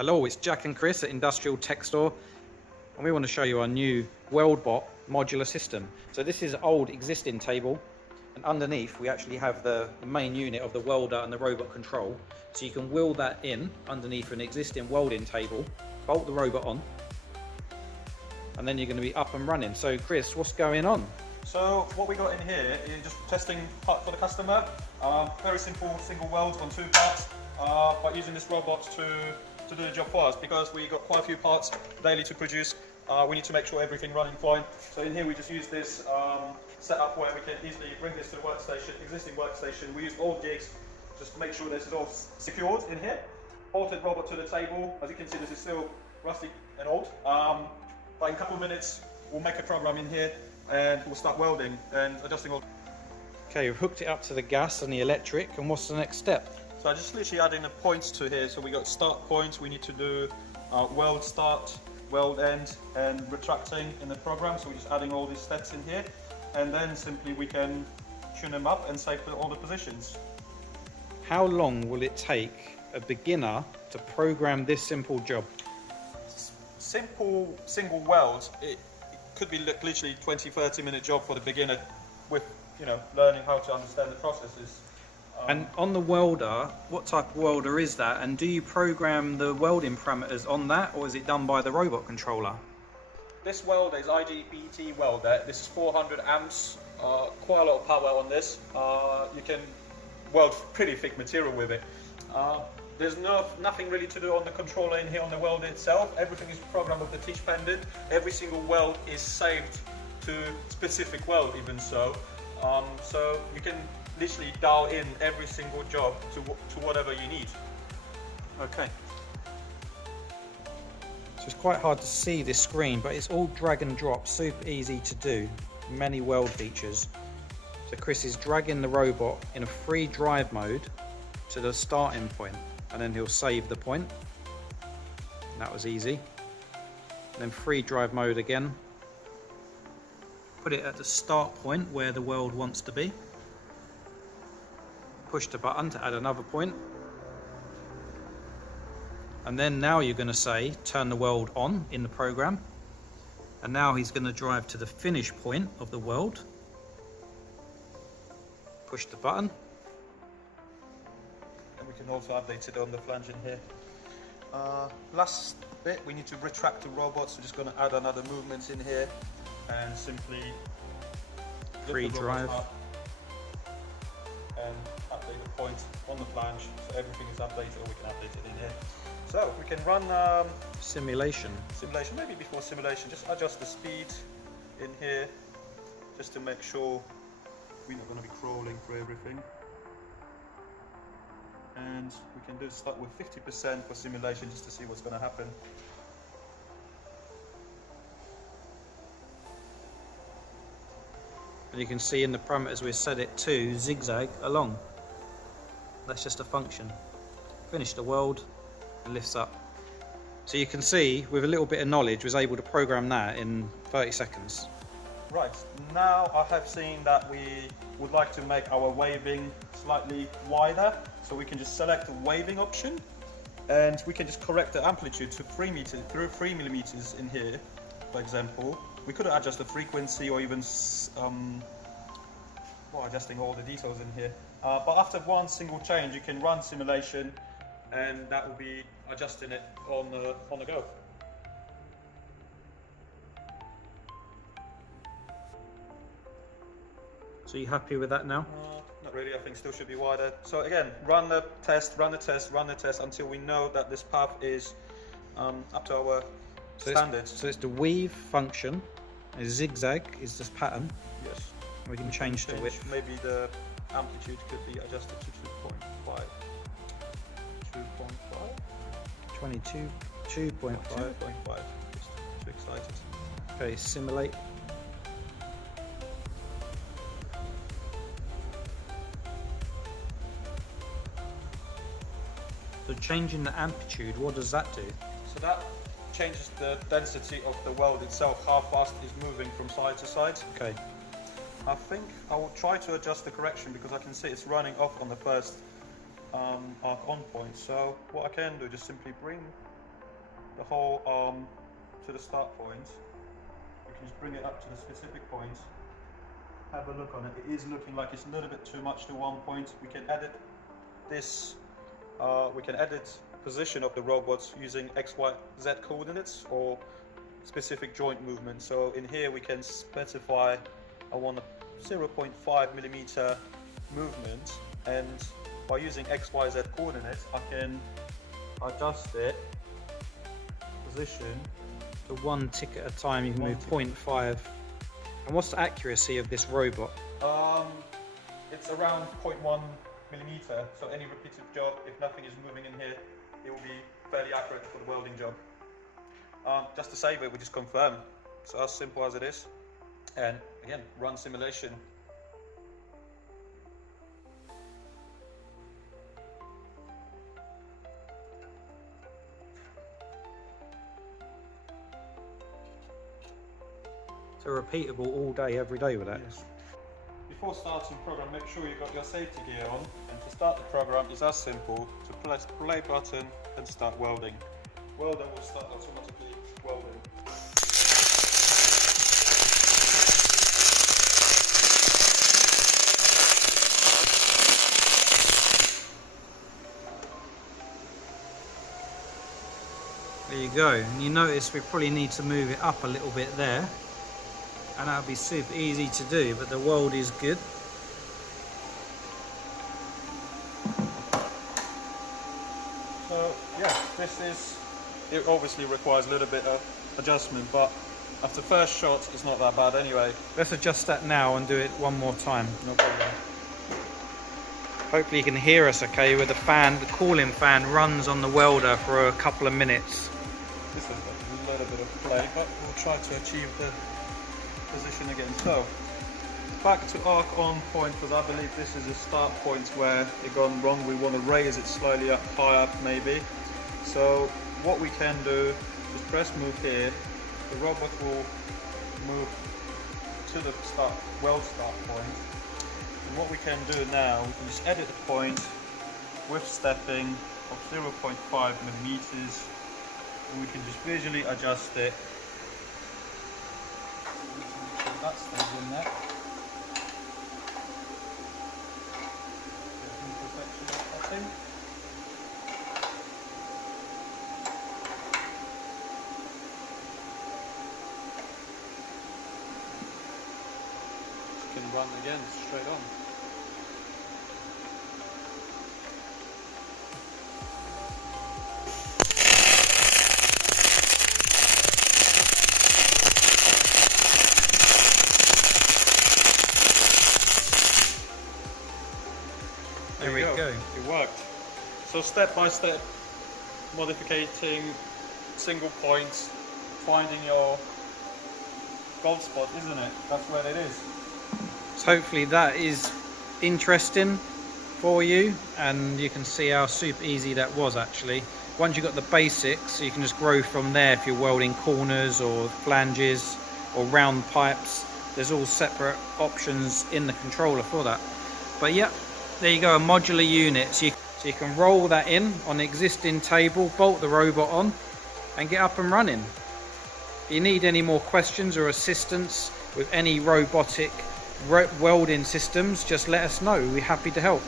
Hello, it's Jack and Chris at Industrial Tech Store, and we want to show you our new Weldbot Modular System. So this is an old existing table, and underneath we actually have the main unit of the welder and the robot control. So you can weld that in underneath an existing welding table, bolt the robot on, and then you're going to be up and running. So Chris, what's going on? So what we got in here is just testing part for the customer. Very simple single weld on 2 parts, but using this robot to do the job for us, because we got quite a few parts daily to produce. We need to make sure everything running fine. So in here we just use this setup where we can easily bring this to the workstation, existing workstation. We use old jigs just to make sure this is all secured in here. Bolted robot to the table. As you can see, this is still rusty and old. But in a couple of minutes we'll make a program in here and we'll start welding and adjusting all. Okay, we've hooked it up to the gas and the electric, and what's the next step? So I'm just literally adding the points to here. So we got start points, we need to do weld start, weld end, and retracting in the program. So we're just adding all these steps in here, and then simply we can tune them up and save all the positions. How long will it take a beginner to program this simple job? Simple single weld, it could be literally 20-30 minute job for the beginner with, you know, learning how to understand the processes. And on the welder, what type of welder is that? And do you program the welding parameters on that, or is it done by the robot controller? This welder is IGBT welder. This is 400 amps, quite a lot of power on this. You can weld pretty thick material with it. There's nothing really to do on the controller in here on the welder itself. Everything is programmed with the teach pendant. Every single weld is saved to specific weld even so. So you can literally dial in every single job to whatever you need. Okay. So it's quite hard to see this screen, but it's all drag and drop, super easy to do. Many weld features. So Chris is dragging the robot in a free drive mode to the starting point, and then he'll save the point. And that was easy. And then free drive mode again. Put it at the start point where the weld wants to be. Push the button to add another point. And then now you're going to say turn the weld on in the program. And now he's going to drive to the finish point of the weld. Push the button. And we can also update it on the flange in here. Last bit, we need to retract the robot, so we're just going to add another movement in here and simply free drive and update the point on the flange, so everything is updated, or we can update it in here. So we can run simulation, maybe before simulation, just adjust the speed in here just to make sure we're not going to be crawling through everything. And we can start with 50% for simulation just to see what's going to happen. and you can see in the parameters we set it to zigzag along. That's just a function. Finish the weld and lifts up. So you can see with a little bit of knowledge was able to program that in 30 seconds. Right, now I have seen that we would like to make our waving slightly wider, so we can just select the waving option and we can just correct the amplitude to 3 millimeters in here, for example. We could adjust the frequency or even adjusting all the details in here. But after one single change, you can run simulation and that will be adjusting it on the go. So you happy with that now? Not really, I think still should be wider. So again, run the test until we know that this path is up to our standards. So it's the weave function, and zigzag is this pattern. Yes. We can change the width. Maybe the amplitude could be adjusted to 2.5. 2.5? 2.5. 2.5. Just too excited. Okay, simulate. So changing the amplitude, what does that do? So that changes the density of the weld itself, how fast it is moving from side to side. Okay. I think I will try to adjust the correction because I can see it's running off on the first arc on point. So what I can do is just simply bring the whole arm to the start point. We can just bring it up to the specific point. Have a look on it. It is looking like it's a little bit too much to one point. We can edit this. We can edit position of the robots using X, Y, Z coordinates or specific joint movement. So in here we can specify I want a 0.5 millimeter movement, and by using X, Y, Z coordinates I can adjust it position to one tick at a time. You can move 0.5. And what's the accuracy of this robot? It's around 0.1 millimeter, so any repeated job, if nothing is moving in here, it will be fairly accurate for the welding job. Just to save it, we just confirm. So as simple as it is. And again, run simulation. So repeatable all day, every day with that? Yes. Before starting the program, make sure you've got your safety gear on, and to start the program is as simple to press the play button and start welding. Welder will start automatically welding. There you go. And you notice we probably need to move it up a little bit there, and that'll be super easy to do, but the weld is good. So yeah, it obviously requires a little bit of adjustment, but after first shot it's not that bad anyway. Let's adjust that now and do it one more time. No problem. Hopefully you can hear us okay, where the cooling fan runs on the welder for a couple of minutes. This is a little bit of play, but we'll try to achieve the position again. So back to arc on point, because I believe this is a start point where it gone wrong. We want to raise it slightly up, high up maybe. So what we can do is press move here. The robot will move to the weld start point. And what we can do now, we can just edit the point with stepping of 0.5 millimeters. And we can just visually adjust it. So that stays in there. Can run again straight on. There we go. It worked. So step by step, modifying single points, finding your gold spot, isn't it? That's where it is. So hopefully that is interesting for you, and you can see how super easy that was actually. Once you've got the basics, you can just grow from there. If you're welding corners or flanges or round pipes, there's all separate options in the controller for that. But yeah, there you go, a modular unit. So you can roll that in on the existing table, bolt the robot on and get up and running. If you need any more questions or assistance with any robotic welding systems, just let us know. We're happy to help.